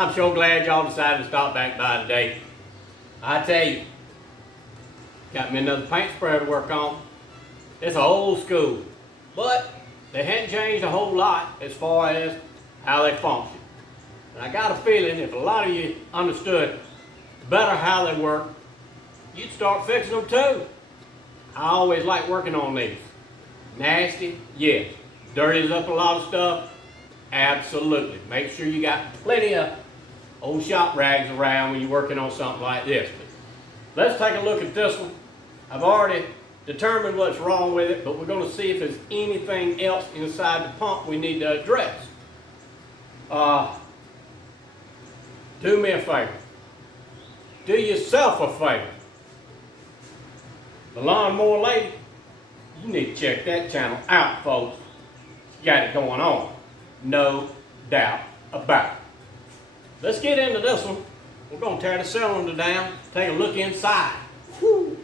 I'm so glad y'all decided to stop back by today. I tell you, got me another paint sprayer to work on. It's old school, but they hadn't changed a whole lot as far as how they function. And I got a feeling if a lot of you understood better how they work, you'd start fixing them too. I always like working on these. Nasty, yes. Dirties up a lot of stuff, absolutely. Make sure you got plenty of old shop rags around when you're working on something like this. But let's take a look at this one. I've already determined what's wrong with it, but we're going to see if there's anything else inside the pump we need to address. Do me a favor. Do yourself a favor. The lawnmower lady, you need to check that channel out, folks. She got it going on. No doubt about it. Let's get into this one. We're going to tear the cylinder down, take a look inside. Whew.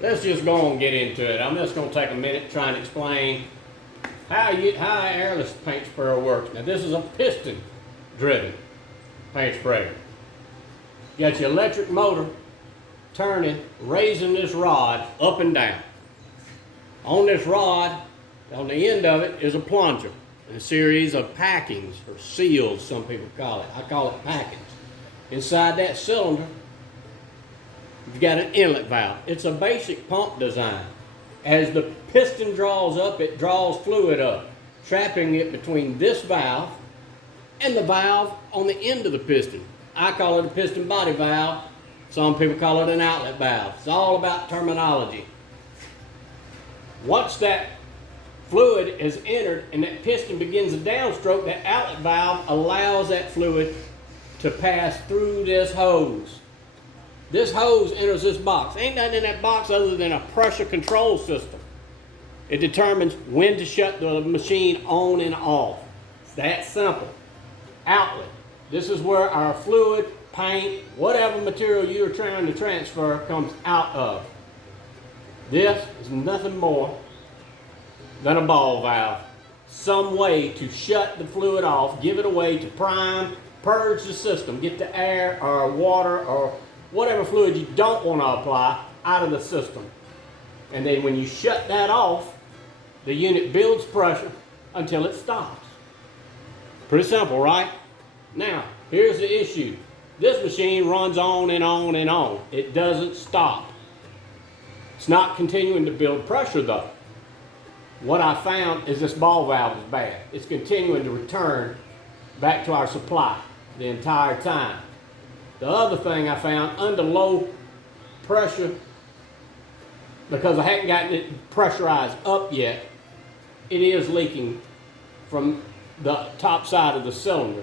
Let's just go and get into it. I'm just going to take a minute trying to explain how an airless paint sprayer works. Now this is a piston driven paint sprayer. You got your electric motor turning, raising this rod up and down. On this rod, on the end of it is a plunger, a series of packings or seals, some people call it. I call it packings. Inside that cylinder, you've got an inlet valve. It's a basic pump design. As the piston draws up, it draws fluid up, trapping it between this valve and the valve on the end of the piston. I call it a piston body valve. Some people call it an outlet valve. It's all about terminology. Once that fluid is entered and that piston begins a downstroke, that outlet valve allows that fluid to pass through this hose. This hose enters this box. Ain't nothing in that box other than a pressure control system. It determines when to shut the machine on and off. It's that simple. Outlet. This is where our fluid, paint, whatever material you're trying to transfer comes out of. This is nothing more than a ball valve. Some way to shut the fluid off, give it away to prime, purge the system, get the air or water or whatever fluid you don't want to apply out of the system. And then when you shut that off, the unit builds pressure until it stops. Pretty simple, right? Now, here's the issue. This machine runs on and on and on. It doesn't stop. It's not continuing to build pressure though. What I found is this ball valve is bad. It's continuing to return back to our supply the entire time. The other thing I found, under low pressure, because I hadn't gotten it pressurized up yet, it is leaking from the top side of the cylinder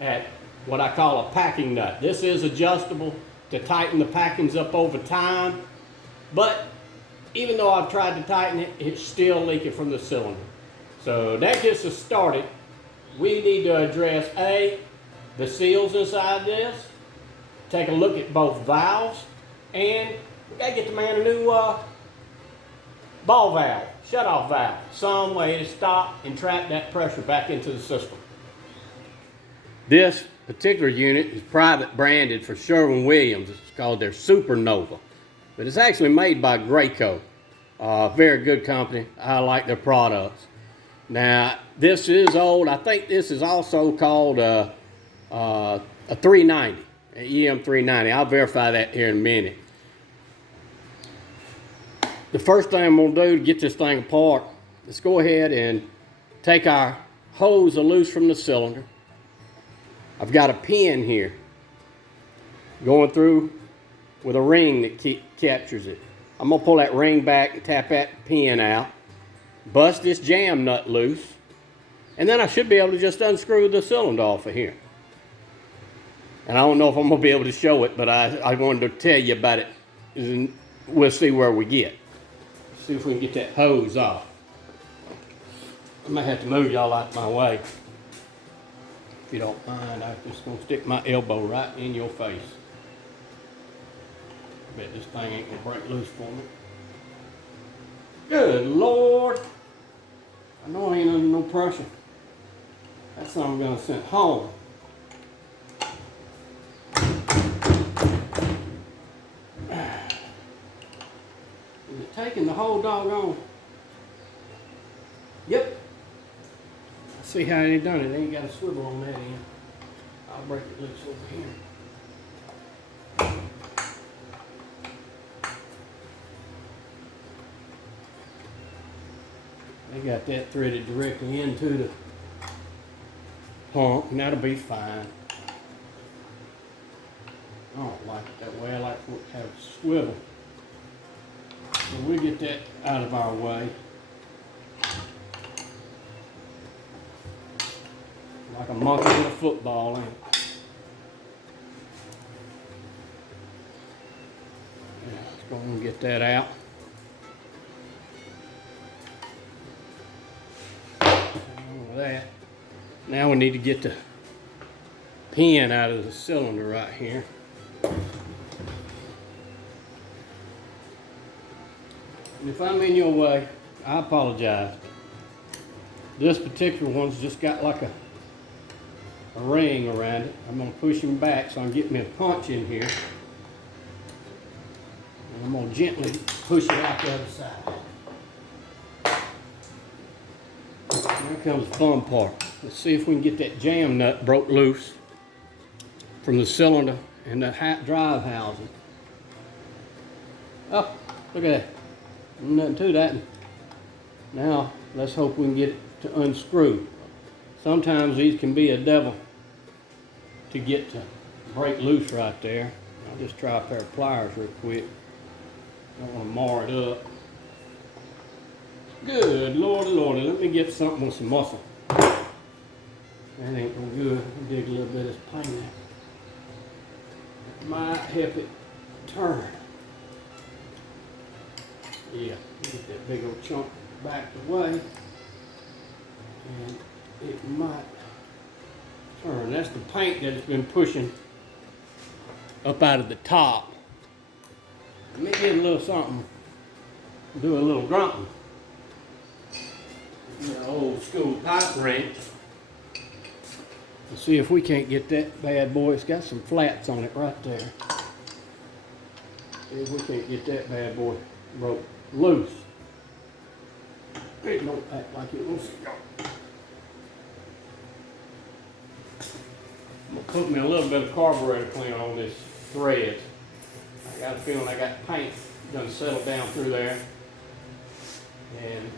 at what I call a packing nut. This is adjustable to tighten the packings up over time, but even though I've tried to tighten it, it's still leaking from the cylinder. So that gets us started. We need to address the seals inside this, take a look at both valves, and we gotta get the man a new ball valve, shut-off valve, some way to stop and trap that pressure back into the system. This particular unit is private branded for Sherwin-Williams. It's called their Supernova, but it's actually made by GRACO, very good company. I like their products. Now this is old. I think this is also called a 390. EM 390. I'll verify that here in a minute. The first thing I'm going to do to get this thing apart, let's go ahead and take our hose loose from the cylinder. I've got a pin here going through with a ring that captures it. I'm going to pull that ring back and tap that pin out, bust this jam nut loose, and then I should be able to just unscrew the cylinder off of here. And I don't know if I'm going to be able to show it, but I wanted to tell you about it. And we'll see where we get. See if we can get that hose off. I might have to move y'all out of my way. If you don't mind, I'm just gonna stick my elbow right in your face. Bet this thing ain't gonna break loose for me. Good Lord. I know I ain't under no pressure. That's something I'm gonna send home. Is it taking the whole doggone? Yep. I see how they done it. They ain't got a swivel on that end. I'll break it loose over here. They got that threaded directly into the pump, and that'll be fine. I don't like it that way. I like for it to have a swivel. So we'll get that out of our way. Like a monkey with a football, ain't it? Yeah, let's go and get that out. That. Now we need to get the pin out of the cylinder right here. And if I'm in your way, I apologize. This particular one's just got like a ring around it. I'm going to push him back so I can get me a punch in here. And I'm going to gently push it out the other side. Here comes the fun part. Let's see if we can get that jam nut broke loose from the cylinder and the drive housing. Oh, look at that. Nothing to that. Now, let's hope we can get it to unscrew. Sometimes these can be a devil to get to break loose right there. I'll just try a pair of pliers real quick. Don't want to mar it up. Good Lordy, Lordy, let me get something with some muscle. That ain't no good. I'll dig a little bit of this paint out. It might help it turn. Yeah, get that big old chunk backed away. And it might turn. That's the paint that it's been pushing up out of the top. Let me get a little something. Do a little grunting. Old school pipe wrench. Let's see if we can't get that bad boy. It's got some flats on it right there. See if we can't get that bad boy broke loose. It don't act like it wants to go. I'm gonna put me a little bit of carburetor cleaner on this thread. I got a feeling I got paint done settled down through there. And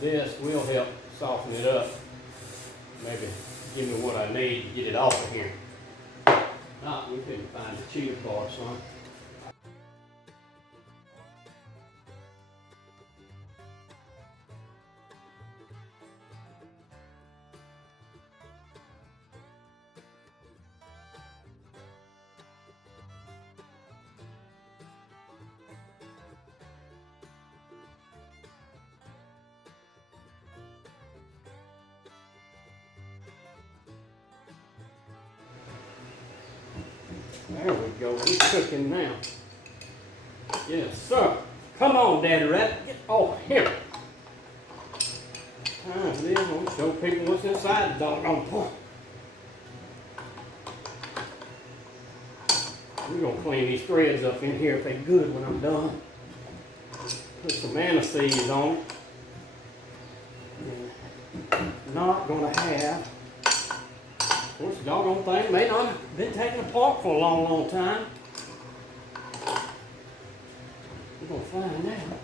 this will help soften it up. Maybe give me what I need to get it off of here. Not, we couldn't find the cheater bar, son. There we go. He's cooking now. Yes, sir. Come on, Daddy Rabbit. Get over here. Then I'm gonna show people what's inside the doggone pump. We're gonna clean these threads up in here if they're good when I'm done. Put some aniseed on it. Not gonna have. Of course, the doggone thing may not have been taken apart for a long, long time. We're going to find out.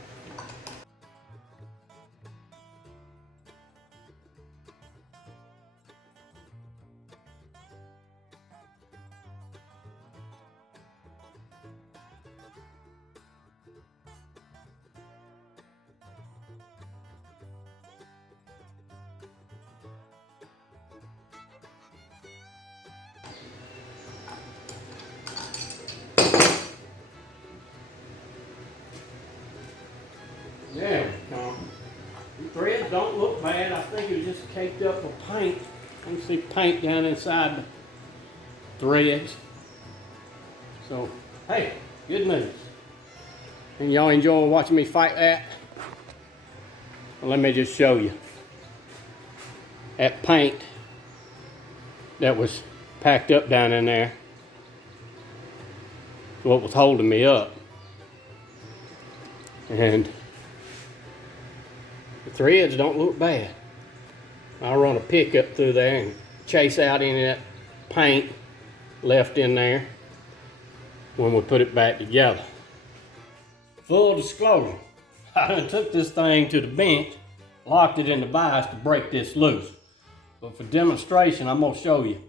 There we go. The threads don't look bad. I think it was just caked up with paint. I can see paint down inside the threads. So, hey, good news. And y'all enjoy watching me fight that? Well, let me just show you. That paint that was packed up down in there is what was holding me up. And the threads don't look bad. I'll run a pick up through there and chase out any of that paint left in there when we put it back together. Full disclosure, I took this thing to the bench, locked it in the vise to break this loose. But for demonstration, I'm gonna show you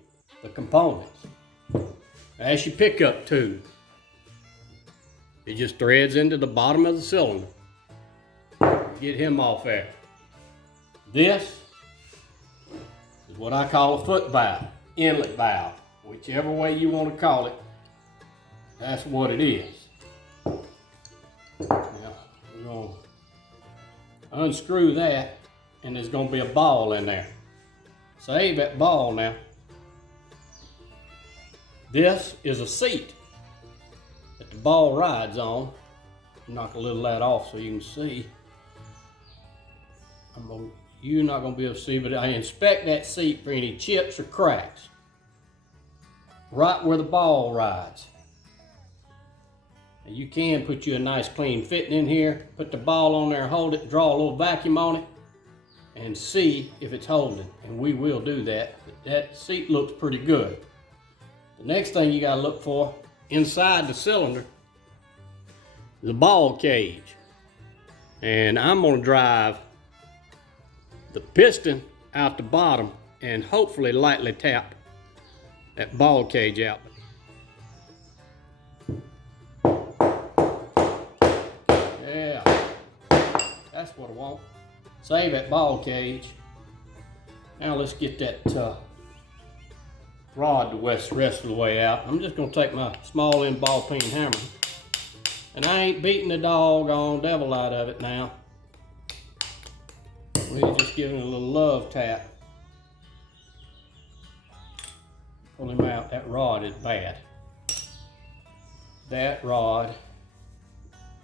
the components. That's your pickup tube. It just threads into the bottom of the cylinder. Get him off there. This is what I call a foot valve, inlet valve. Whichever way you want to call it, that's what it is. Now, we're going to unscrew that, and there's going to be a ball in there. Save that ball now. This is a seat that the ball rides on. Knock a little of that off so you can see. You're not going to be able to see, but I inspect that seat for any chips or cracks. Right where the ball rides. And you can put you a nice clean fitting in here, put the ball on there, hold it, draw a little vacuum on it, and see if it's holding. And we will do that. But that seat looks pretty good. The next thing you got to look for inside the cylinder is a ball cage. And I'm going to drive the piston out the bottom and hopefully lightly tap that ball cage out. Yeah, that's what I want. Save that ball cage. Now let's get that rod the rest of the way out. I'm just gonna take my small end ball peen hammer, and I ain't beating the doggone devil out of it now. We're just giving it a little love tap. Pull him out. That rod is bad. That rod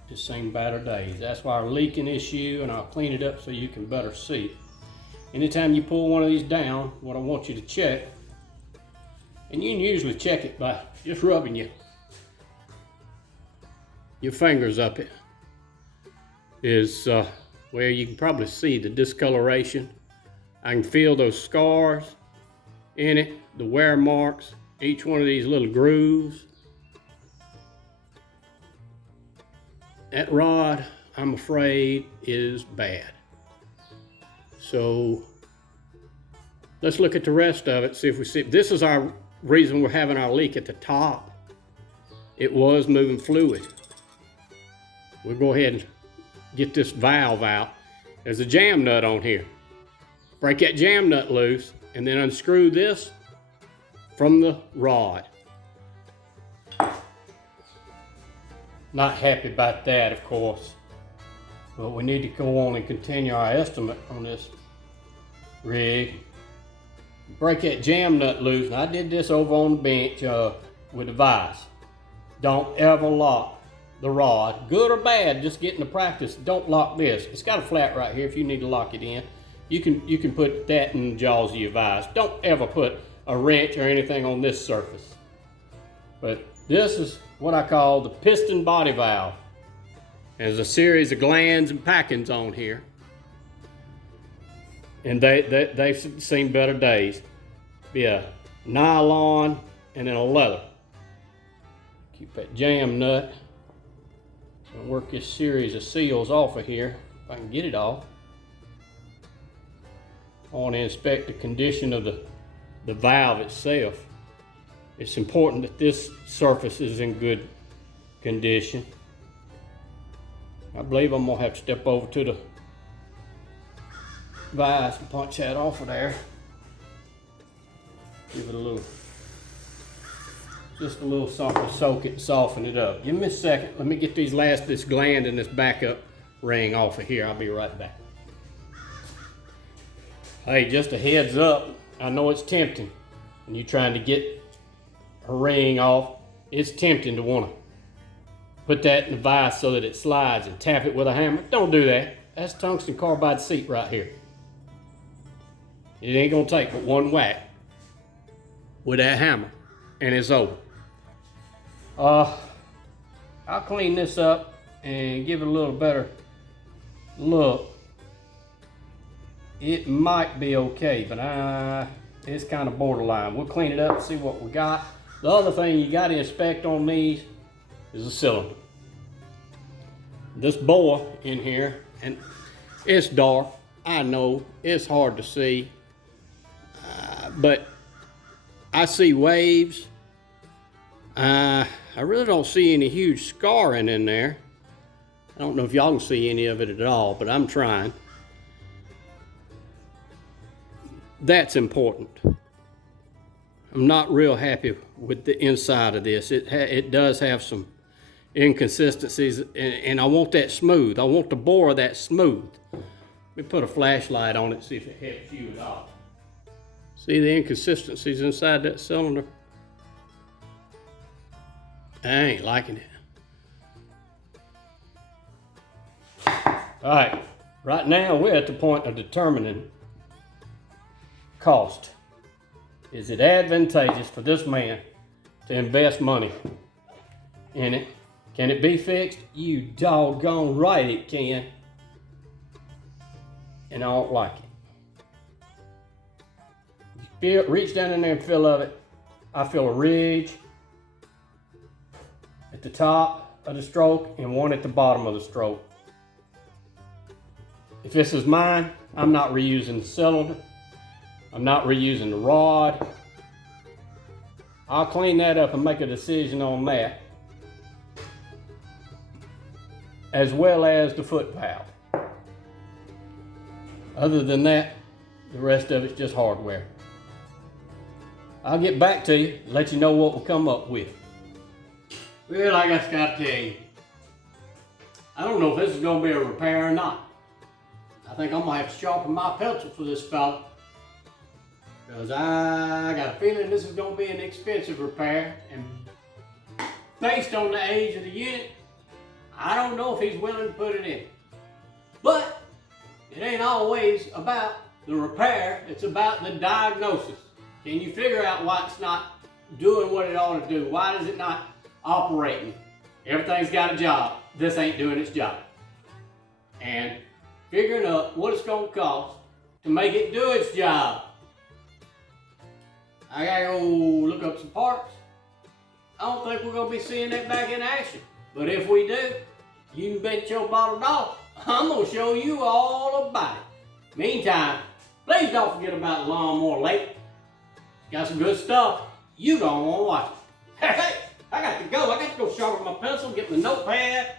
has seen better days. That's why our leaking issue, and I'll clean it up so you can better see. Anytime you pull one of these down, what I want you to check, and you can usually check it by just rubbing your fingers up it, is where you can probably see the discoloration. I can feel those scars in it, the wear marks, each one of these little grooves. That rod, I'm afraid, is bad. So let's look at the rest of it, see if we see. This is our reason we're having our leak at the top. It was moving fluid. We'll go ahead and get this valve out. There's a jam nut on here. Break that jam nut loose and then unscrew this from the rod. Not happy about that, of course, but we need to go on and continue our estimate on this rig. Break that jam nut loose, and I did this over on the bench with the vise. Don't ever lock the rod, good or bad, just get into practice. Don't lock this. It's got a flat right here if you need to lock it in. You can put that in the jaws of your vise. Don't ever put a wrench or anything on this surface. But this is what I call the piston body valve. There's a series of glands and packings on here. And they've seen better days. Be a nylon and then a leather. Keep that jam nut. And work this series of seals off of here, if I can get it off. I want to inspect the condition of the valve itself. It's important that this surface is in good condition. I believe I'm gonna have to step over to the vise and punch that off of there. Give it a little, just a little something to soak it and soften it up. Give me a second. Let me get this gland and this backup ring off of here. I'll be right back. Hey, just a heads up, I know it's tempting when you're trying to get a ring off. It's tempting to want to put that in the vise so that it slides and tap it with a hammer. Don't do that. That's tungsten carbide seat right here. It ain't gonna take but one whack with that hammer and it's over. I'll clean this up and give it a little better look. It might be okay, but it's kind of borderline. We'll clean it up and see what we got. The other thing you got to inspect on these is the cylinder. This bore in here, and it's dark. I know it's hard to see, but I see waves. I really don't see any huge scarring in there. I don't know if y'all can see any of it at all, but I'm trying. That's important. I'm not real happy with the inside of this. It does have some inconsistencies, and I want that smooth. I want the bore that smooth. Let me put a flashlight on it, see if it helps you at all. See the inconsistencies inside that cylinder? I ain't liking it. All right now we're at the point of determining cost. Is it advantageous for this man to invest money in it? Can it be fixed? You doggone right it can. And I don't like it. Reach down in there and feel of it. I feel a ridge at the top of the stroke and one at the bottom of the stroke. If this is mine, I'm not reusing the cylinder. I'm not reusing the rod. I'll clean that up and make a decision on that, as well as the foot valve. Other than that, the rest of it's just hardware. I'll get back to you, let you know what we'll come up with. Well, I just gotta tell you, I don't know if this is gonna be a repair or not. I think I'm gonna have to sharpen my pencil for this fella, because I got a feeling this is gonna be an expensive repair, and based on the age of the unit, I don't know if he's willing to put it in. But it ain't always about the repair, it's about the diagnosis. Can you figure out why it's not doing what it ought to do? Why is it not operating? Everything's got a job. This ain't doing its job. And figuring out what it's gonna cost to make it do its job. I gotta go look up some parts. I don't think we're gonna be seeing that back in action. But if we do, you can bet your bottle dollar I'm gonna show you all about it. Meantime, please don't forget about the Lawnmower Lake. Got some good stuff. You don't wanna watch it. Hey, I got to go. I got to go sharpen my pencil, get my notepad,